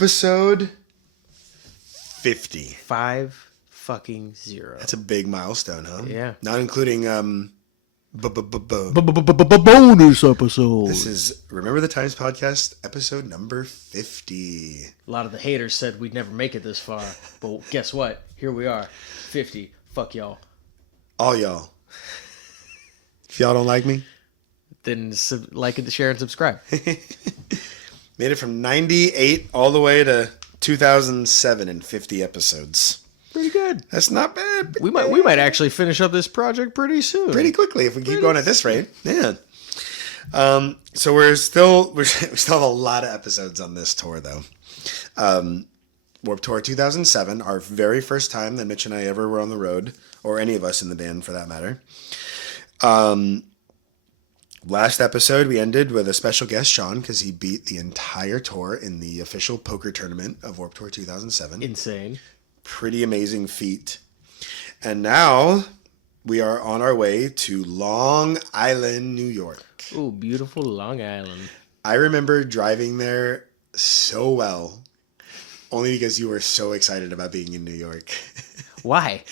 Episode 50. 5 fucking 0. That's a big milestone, huh? Yeah. Not including bonus episode. This is Remember the Times podcast, episode number 50. A lot of the haters said we'd never make it this far, but guess what? Here we are, 50. Fuck y'all. All y'all. If y'all don't like me, Then like it, share, and subscribe. made it from 98 all the way to 2007 in 50 episodes. Pretty good. That's not bad. We might actually finish up this project pretty soon. Pretty quickly if we keep going at this rate. Yeah. So we still have a lot of episodes on this tour though. Warped Tour 2007, our very first time that Mitch and I ever were on the road, or any of us in the band for that matter. Last episode, we ended with a special guest, Sean, because he beat the entire tour in the official poker tournament of Warped Tour 2007. Insane. Pretty amazing feat. And now we are on our way to Long Island, New York. Ooh, beautiful Long Island. I remember driving there so well, only because you were so excited about being in New York. Why?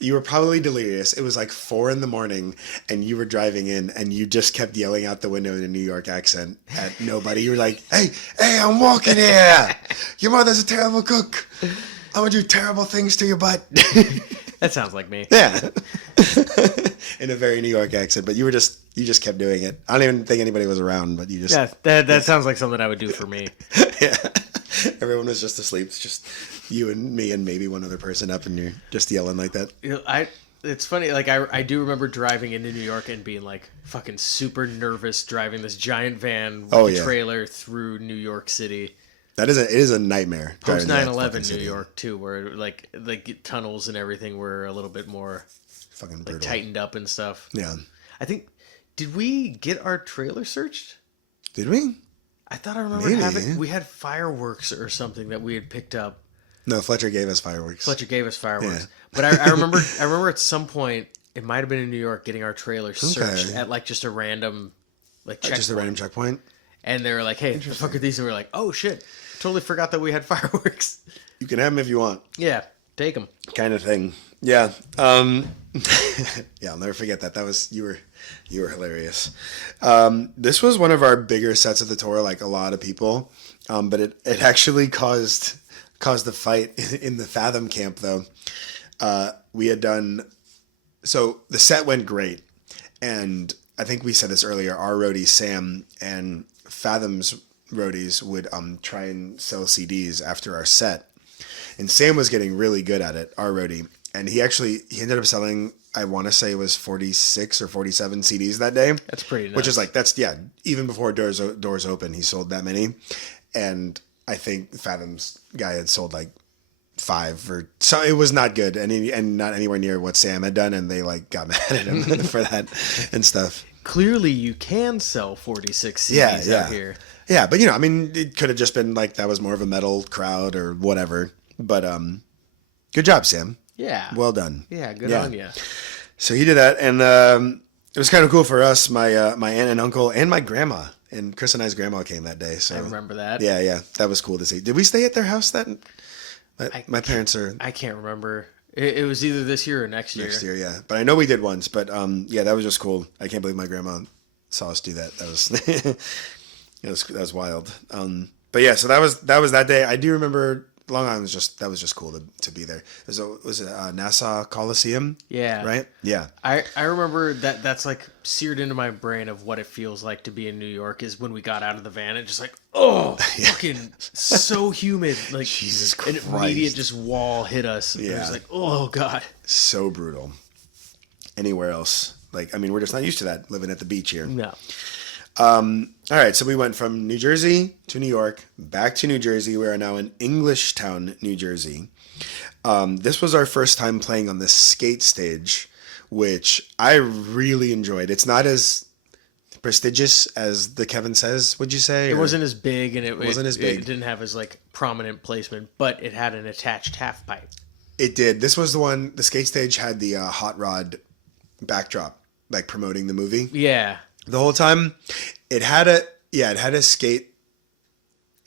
You were probably delirious. It was like 4 a.m. and you were driving in and you just kept yelling out the window in a New York accent at nobody. You were like, hey, I'm walking here. Your mother's a terrible cook. I'm going to do terrible things to your butt. That sounds like me. Yeah. In a very New York accent, but you just kept doing it. I don't even think anybody was around, but you just. Yeah, that sounds like something I would do for me. Yeah. Everyone was just asleep. It's just you and me and maybe one other person up, and you're just yelling like that. You know, it's funny. Like I do remember driving into New York and being like fucking super nervous driving this giant van with a trailer through New York City. It is a nightmare. Post 9/11 New York too, where like tunnels and everything were a little bit more fucking brutal, tightened up and stuff. Yeah. I think, did we get our trailer searched? Did we? I thought I remember we had fireworks or something that we had picked up. No, Fletcher gave us fireworks. Yeah. But I remember at some point, it might have been in New York, getting our trailer searched at like just a random checkpoint. Just a random checkpoint. And they were like, hey, the fuck are these? And we were like, oh shit, totally forgot that we had fireworks. You can have them if you want. Yeah, take them. Kind of thing. Yeah. Yeah, I'll never forget that. That was, you were hilarious. This was one of our bigger sets of the tour, like a lot of people. But it actually caused the fight in the Fathom camp though. We had done, so the set went great. And I think we said this earlier, our roadie Sam and Fathom's roadies would try and sell CDs after our set. And Sam was getting really good at it, our roadie. And he ended up selling, I want to say it was 46 or 47 CDs that day. That's pretty nice. Which is even before doors open, he sold that many. And I think Fathom's guy had sold like 5 or so. It was not good and not anywhere near what Sam had done. And they like got mad at him for that and stuff. Clearly you can sell 46 CDs out here. Yeah, but it could have just been like that was more of a metal crowd or whatever. But good job, Sam. Yeah. Well done. Yeah, good on you. So he did that, and it was kind of cool for us. My aunt and uncle and my grandma, and Chris and I's grandma came that day. So I remember that. Yeah, that was cool to see. Did we stay at their house my parents are... I can't remember. It was either this year or next year. Next year, yeah. But I know we did once, but yeah, that was just cool. I can't believe my grandma saw us do that. That was that was wild. But yeah, so that was that day. I do remember Long Island was just cool to be there. Was it Nassau Coliseum? Yeah. Right? Yeah. I remember that's like seared into my brain of what it feels like to be in New York is when we got out of the van and just like, fucking so humid. Like Jesus Christ. An immediate just wall hit us. And it was like, oh God. So brutal. Anywhere else. We're just not used to that living at the beach here. No. All right, so we went from New Jersey to New York, back to New Jersey. We are now in Englishtown, New Jersey. This was our first time playing on the skate stage, which I really enjoyed. It's not as prestigious as the Kevin Says, would you say? It wasn't as big, and it wasn't as big. It didn't have as prominent placement, but it had an attached half pipe. It did. This was the one. The skate stage had the hot rod backdrop, promoting the movie. Yeah. The whole time, it had a skate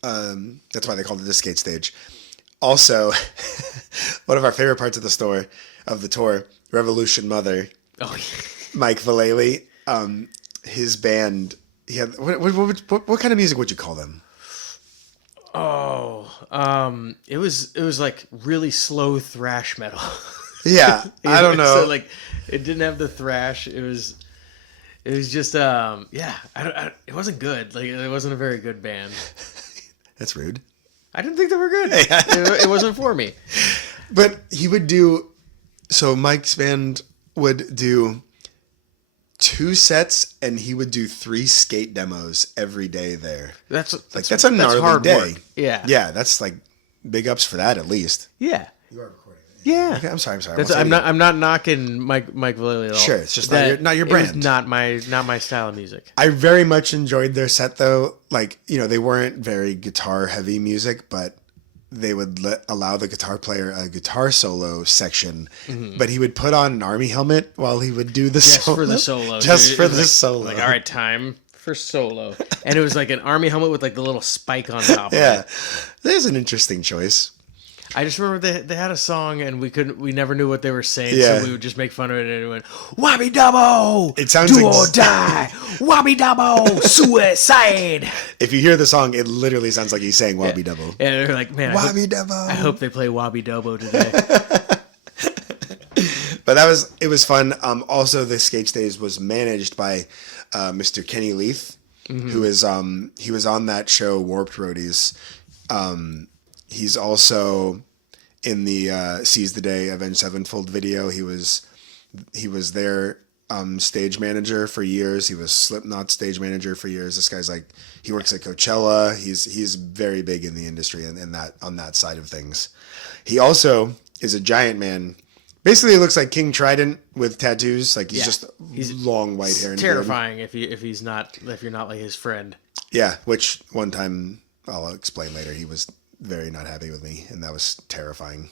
That's why they called it the skate stage. Also, one of our favorite parts of the tour, Revolution Mother. Oh, yeah. Mike Vallely, his band. He had what kind of music would you call them? Oh, it was like really slow thrash metal. Yeah, I don't know. So like, it didn't have the thrash. It was just yeah. It wasn't good. Like, it wasn't a very good band. That's rude. I didn't think they were good. It wasn't for me. But he would do. So Mike's band would do 2 sets, and he would do 3 skate demos every day there. That's a gnarly hard day. Work. Yeah. Yeah, that's like big ups for that at least. Yeah. You are recording it. Yeah. Okay, I'm sorry. I'm not knocking Mike Vallely at all. Sure, it's just not your brand. It was not my style of music. I very much enjoyed their set though. Like, they weren't very guitar heavy music, but they would allow the guitar player a guitar solo section, but he would put on an army helmet while he would do the solo. For the solo. Just for the solo. Like, all right, time for solo. And it was like an army helmet with like the little spike on top of it. Yeah. There's an interesting choice. I just remember they had a song and we never knew what they were saying, yeah. So we would just make fun of it and it went, Wabby Double! It sounds do or die! Wabby Double! Suicide! If you hear the song, it literally sounds like he's saying Wabby Double. And they're like, man, Wabby Double! I hope they play Wabby Double today. But it was fun. Also, the skate stage was managed by Mr. Kenny Leith, who is he was on that show Warped Roadies. He's also in the Seize the Day Avenged Sevenfold video. He was their stage manager for years. He was Slipknot stage manager for years. This guy's like, he works at Coachella. He's very big in the industry and that on that side of things. He also is a giant man. Basically, he looks like King Trident with tattoos. Like he's long white hair. And terrifying if you're not like his friend. Yeah, which one time I'll explain later. He was very not happy with me, and that was terrifying.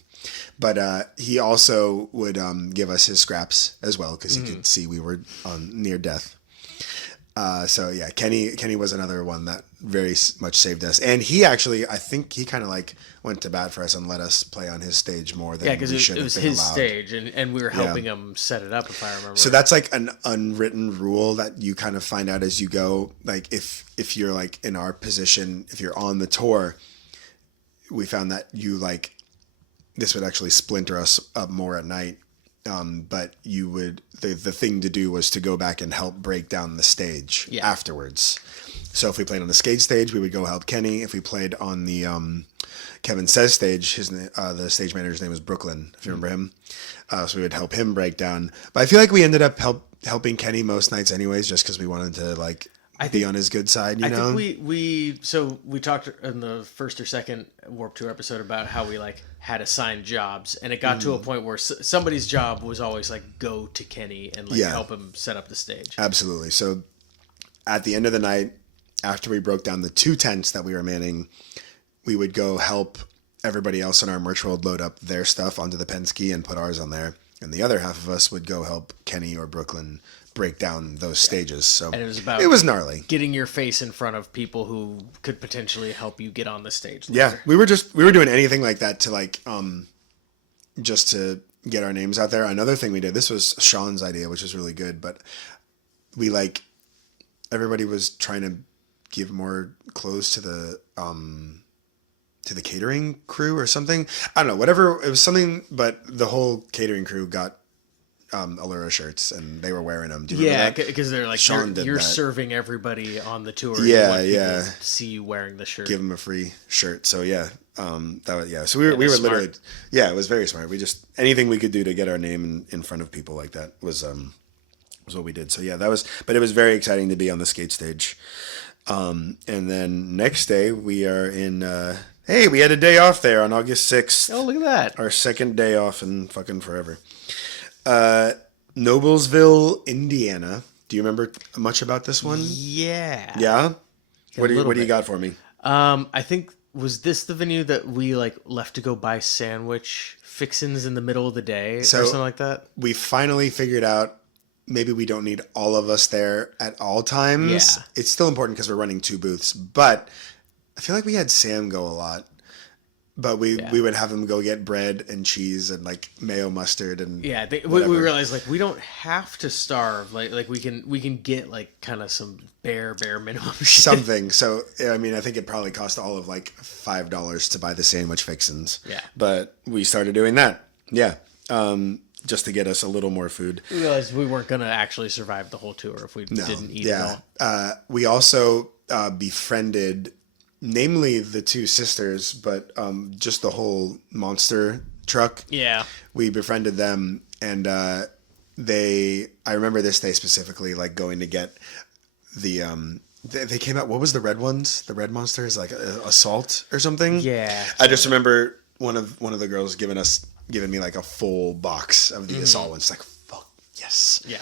But he also would give us his scraps as well because he could see we were near death. So yeah, Kenny was another one that very much saved us, and he actually, I think he kind of like went to bat for us and let us play on his stage more than we should have been allowed. Yeah, because it was his stage, and we were helping him set it up, if I remember. So that's like an unwritten rule that you kind of find out as you go. Like if you're like in our position, if you're on the tour, we found that this would actually splinter us up more at night. But you would, the thing to do was to go back and help break down the stage afterwards. So if we played on the skate stage, we would go help Kenny. If we played on the Kevin Says stage, the stage manager's name was Brooklyn, if you remember him. So we would help him break down. But I feel like we ended up helping Kenny most nights anyways, just because we wanted to be on his good side, you know? I think we talked in the first or second Warped Tour episode about how we had assigned jobs, and it got to a point where somebody's job was always go to Kenny and help him set up the stage. Absolutely. So at the end of the night, after we broke down the 2 tents that we were manning, we would go help everybody else in our merch world load up their stuff onto the Penske and put ours on there. And the other half of us would go help Kenny or Brooklyn break down those stages. So and it was gnarly. Getting your face in front of people who could potentially help you get on the stage later. Yeah, we were doing anything like that to just to get our names out there. Another thing we did, this was Sean's idea, which was really good, but we everybody was trying to give more clothes to the catering crew or something. I don't know, whatever, it was something, but the whole catering crew got Allura shirts and they were wearing them. Do you remember that? Because they're you're serving everybody on the tour. Yeah, to see you wearing the shirt. Give them a free shirt. So yeah, that was So we were literally it was very smart. We just anything we could do to get our name in front of people like that was what we did. So yeah, but it was very exciting to be on the skate stage. And then next day we are in. Hey, we had a day off there on August 6th. Oh, look at that! Our second day off in fucking forever. Noblesville, Indiana. Do you remember much about this one? Yeah. Yeah? What do you got for me? I think, was this the venue that we left to go buy sandwich fixins in the middle of the day or something like that? We finally figured out maybe we don't need all of us there at all times. Yeah. It's still important because we're running 2 booths, but I feel like we had Sam go a lot. But we would have him go get bread and cheese and like mayo mustard and we realized like we don't have to starve. Like we can get like kind of some bare minimum shit. Something. So I mean, I think it probably cost all of like $5 to buy the sandwich fixins. Yeah. But we started doing that. Yeah. Just to get us a little more food. We realized we weren't gonna actually survive the whole tour if we didn't eat at all. We also befriended. Namely the two sisters, but just the whole monster truck. Yeah. We befriended them, and I remember this day specifically, like going to get the, they came out, what was the red ones? The red monsters, like assault or something? Yeah. I just remember one of the girls giving me like a full box of the assault ones. Like, fuck, yes. Yeah.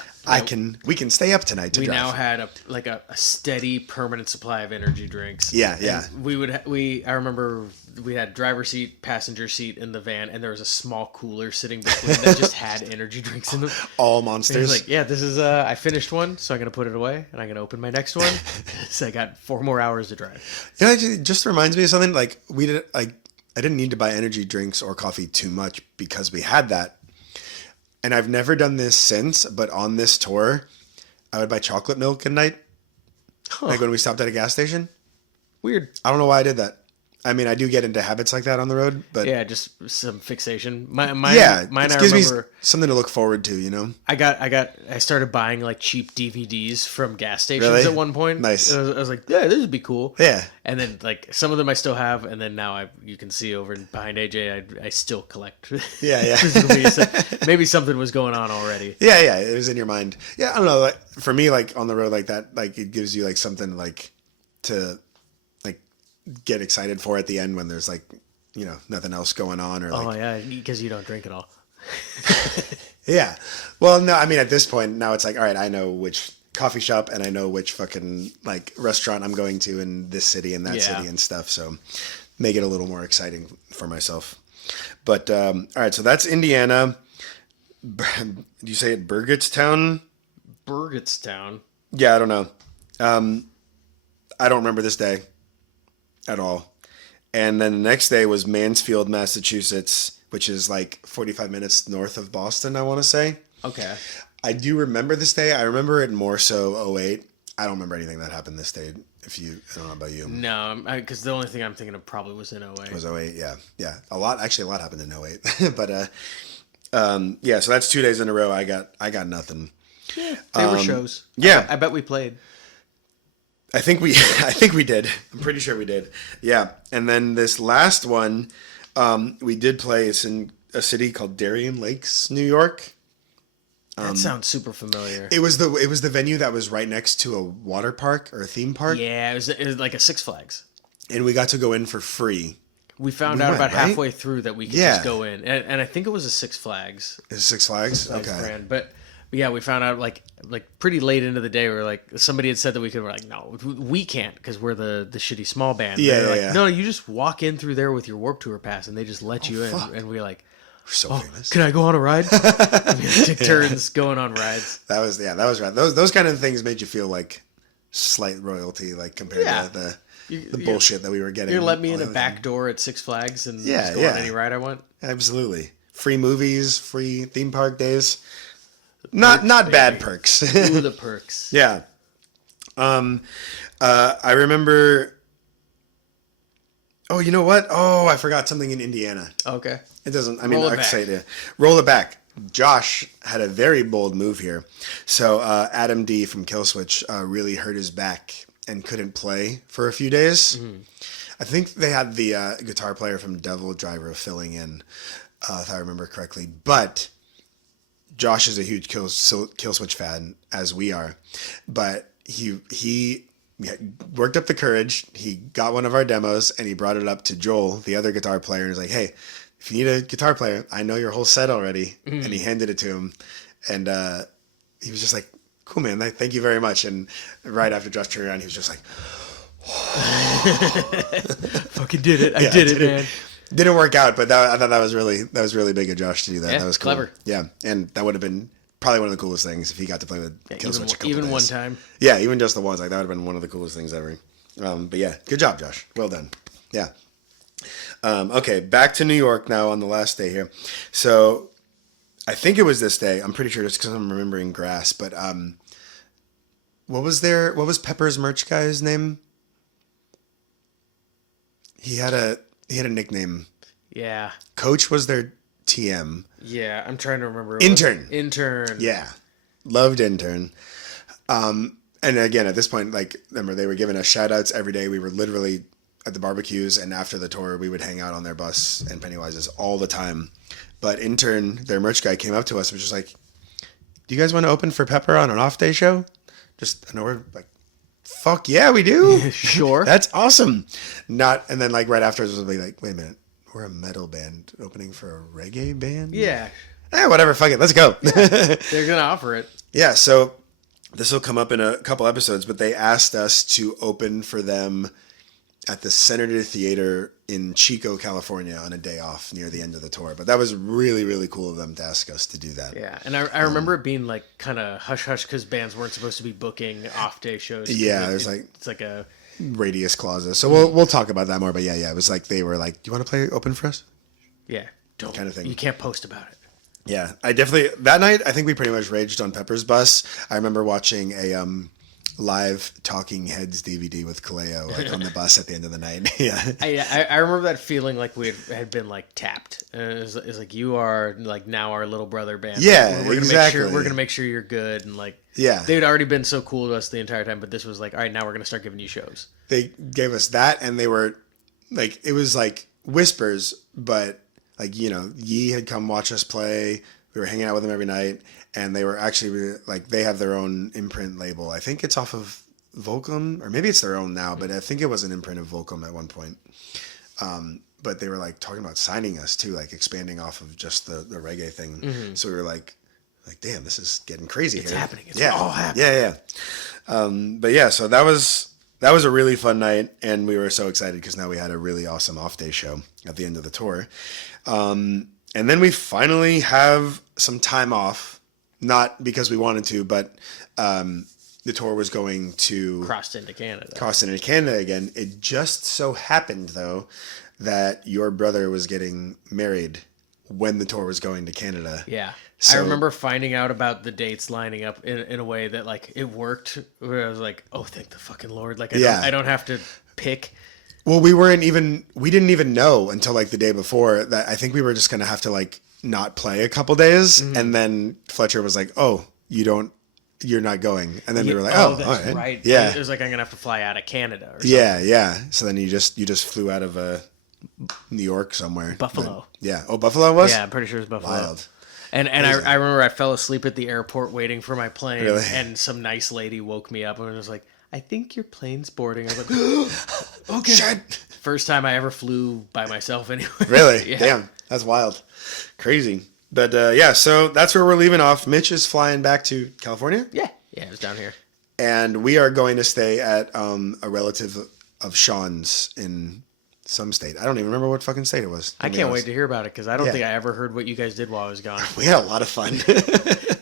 We can stay up tonight to drive. We now had a steady permanent supply of energy drinks. Yeah. And I remember we had driver seat, passenger seat in the van, and there was a small cooler sitting between that just had energy drinks in them. All monsters. And he's like, this is I finished one, so I'm gonna put it away, and I'm gonna open my next one. So I got 4 more hours to drive. It just reminds me of something. Like I didn't need to buy energy drinks or coffee too much because we had that. And I've never done this since, but on this tour, I would buy chocolate milk at night. Huh. Like when we stopped at a gas station. Weird. I don't know why I did that. I mean, I do get into habits like that on the road, but yeah, just some fixation. Mine. It gives me something to look forward to, you know. I started buying like cheap DVDs from gas stations at one point. Nice. I was like, yeah, this would be cool. Yeah. And then like some of them I still have, and then now you can see over behind AJ, I still collect. Yeah. So maybe something was going on already. Yeah. It was in your mind. Yeah, I don't know. Like, for me, like on the road like that, like it gives you like something like to get excited for at the end when there's like, you know, nothing else going on or like, because you don't drink at all. Yeah. Well, no, I mean at this point now it's like, all right, I know which coffee shop and I know which fucking like restaurant I'm going to in this city and that city and stuff. So make it a little more exciting for myself. But all right, so that's Indiana. Do you say it Burgettstown? Burgettstown. Yeah, I don't know. I don't remember this day at all. And then the next day was Mansfield, Massachusetts, which is like 45 minutes north of Boston, I want to say. Okay. I do remember this day. I remember it more so 08. I don't remember anything that happened this day. I don't know about you. No, because the only thing I'm thinking of probably was in 08. It was 08, yeah. A lot happened in 08. But yeah, so that's 2 days in a row. I got nothing. Yeah, they were shows. Yeah. I bet we played. I think we did. I'm pretty sure we did. Yeah. And then this last one, we did play. It's in a city called Darien Lakes, New York. That sounds super familiar. It was the venue that was right next to a water park or a theme park. Yeah, it was like a Six Flags. And we got to go in for free. We found out about halfway through that we could just go in. And I think it was a Six Flags. Is it Six Flags? Six Flags okay. brand. But yeah, we found out like pretty late into the day. We were like, somebody had said that we could. We're like, no, we can't because we're the shitty small band. Yeah. No, you just walk in through there with your Warped Tour pass, and they just let you in. Fuck. And we're like, we're so famous. Can I go on a ride? We took turns going on rides. That was right. Those kind of things made you feel like slight royalty, like compared to the bullshit that we were getting. You let me in a back door at Six Flags and just go on any ride I want. Absolutely, free movies, free theme park days. Not bad perks. Ooh, the perks. Yeah. I remember. Oh, you know what? Oh, I forgot something in Indiana. Okay. It doesn't. I mean, I can say it. Roll it back. Josh had a very bold move here. So Adam D from Killswitch really hurt his back and couldn't play for a few days. Mm-hmm. I think they had the guitar player from Devil Driver filling in, if I remember correctly. But Josh is a huge Killswitch fan, as we are. But he worked up the courage. He got one of our demos and he brought it up to Joel, the other guitar player, and was like, "Hey, if you need a guitar player, I know your whole set already." Mm. And he handed it to him, and he was just like, "Cool, man. Thank you very much." And right after Josh turned around, he was just like, "Fucking did it! I did it, man." Didn't work out, but I thought that was really big of Josh to do that. Yeah, that was cool. Clever. Yeah, and that would have been probably one of the coolest things if he got to play with Killswitch a couple even days. one time. Yeah, even just the ones, like that would have been one of the coolest things ever. But yeah, good job, Josh. Well done. Yeah. Okay, back to New York now on the last day here. So I think it was this day. I'm pretty sure it's because I'm remembering grass. But what was Pepper's merch guy's name? He had a nickname. Yeah. Coach was their TM. Yeah, I'm trying to remember. Intern. Intern. Yeah. Loved Intern. And again, at this point, like, remember, they were giving us shout outs every day. We were literally at the barbecues, and after the tour, we would hang out on their bus and Pennywise's all the time. But Intern, their merch guy, came up to us and was just like, do you guys want to open for Pepper on an off day show? And we're like, fuck yeah, we do. Sure. That's awesome. And then like right afterwards, we'll be like, wait a minute, we're a metal band opening for a reggae band? Yeah. Whatever, fuck it, let's go. They're going to offer it. Yeah, so this will come up in a couple episodes, but they asked us to open for them at the Senator Theater in Chico, California on a day off near the end of the tour. But that was really, really cool of them to ask us to do that. Yeah, and I remember it being like kind of hush-hush because bands weren't supposed to be booking off-day shows. Yeah, it's like a radius clauses. So we'll talk about that more. But yeah, it was like they were like, do you want to play open for us? Yeah, don't. Kind of thing. You can't post about it. Yeah, I definitely, that night, I think we pretty much raged on Pepper's bus. I remember watching a live Talking Heads DVD with Kaleo like on the bus at the end of the night. Yeah. I remember that feeling like we had been like tapped. It was like, you are like now our little brother band. Yeah, we're gonna exactly. We're going to make sure you're good. And like, yeah, they'd already been so cool to us the entire time, but this was like, all right, now we're going to start giving you shows. They gave us that, and they were like, it was like whispers, but like, Yee had come watch us play. We were hanging out with them every night, and they were actually like, they have their own imprint label. I think it's off of Volcom, or maybe it's their own now, but I think it was an imprint of Volcom at one point. But they were like talking about signing us too, like expanding off of just the reggae thing. Mm-hmm. So we were like, damn, this is getting crazy. It's here. happening. It's all happening. Yeah. But yeah, so that was a really fun night, and we were so excited because now we had a really awesome off-day show at the end of the tour. And then we finally have some time off, not because we wanted to, but the tour was going to crossed into Canada again. It just so happened, though, that your brother was getting married when the tour was going to Canada. Yeah. So, I remember finding out about the dates lining up in a way that like it worked, where I was like, oh, thank the fucking Lord. Like, I don't have to pick. Well, we didn't even know until like the day before that I think we were just going to have to like not play a couple days. Mm-hmm. And then Fletcher was like, oh, you're not going. And then we were like, oh, that's all right. Yeah. It was like, I'm going to have to fly out of Canada or something. Yeah. So then you just flew out of New York somewhere. Buffalo. Buffalo was? Yeah, I'm pretty sure it was Buffalo. Wild. And I remember I fell asleep at the airport waiting for my plane. Really? And some nice lady woke me up and was like, I think your plane's boarding. I was like, okay. Shit. First time I ever flew by myself anyway. Really? Yeah. Damn. That's wild. Crazy. But so that's where we're leaving off. Mitch is flying back to California. Yeah, it was down here. And we are going to stay at a relative of Sean's in some state. I don't even remember what fucking state it was. I can't wait to hear about it because I don't think I ever heard what you guys did while I was gone. We had a lot of fun.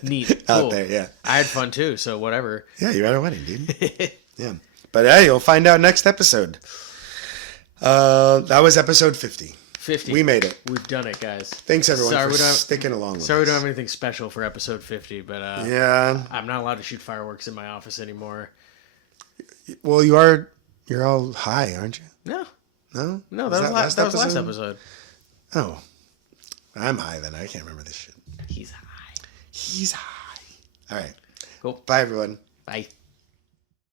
Neat. Cool. Out there, yeah. I had fun too, so whatever. Yeah, you're at a wedding, dude. Yeah. But hey, you'll find out next episode. That was episode 50. 50. We made it. We've done it, guys. Thanks everyone for sticking along with us. Sorry we don't have anything special for episode 50, but yeah, I'm not allowed to shoot fireworks in my office anymore. Well, you're all high, aren't you? No. No? No, that was last episode. Oh. I'm high then. I can't remember this shit. He's high. He's high. All right. Cool. Bye, everyone. Bye.